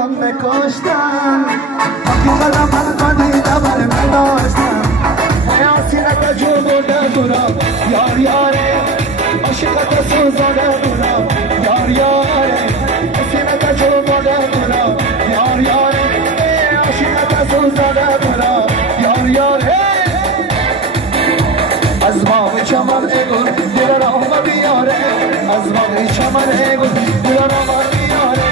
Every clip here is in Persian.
جونم بکشتن وقتی قدم از قدیده بر من داشتن حیاسینت جو برده برم یار یاره عاشقت سوزانده برم یار یاره سینت جو برده برم یار یاره عاشقت سوزانده برم یار یاره از باغ چمن اگل دل را بیاره از باغ چمن اگل دل را بیاره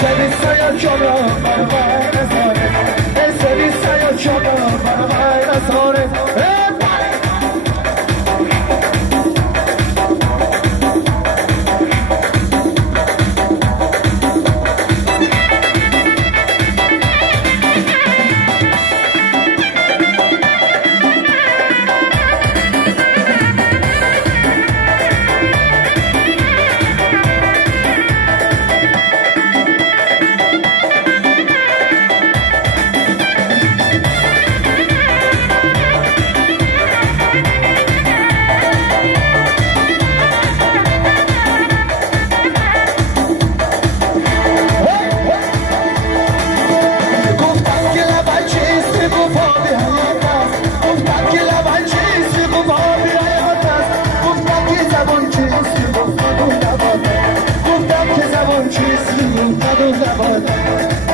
سویسای چورا برای نزاره سویسای چورا برای نزاره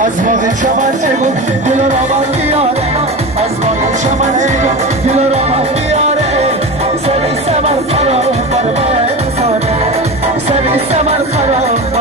از باغ چمن اگو دل را من بیاره از باغ چمن اگو دل را من بیاره سبی سمر خراب بر من ساره سبی سمر خراب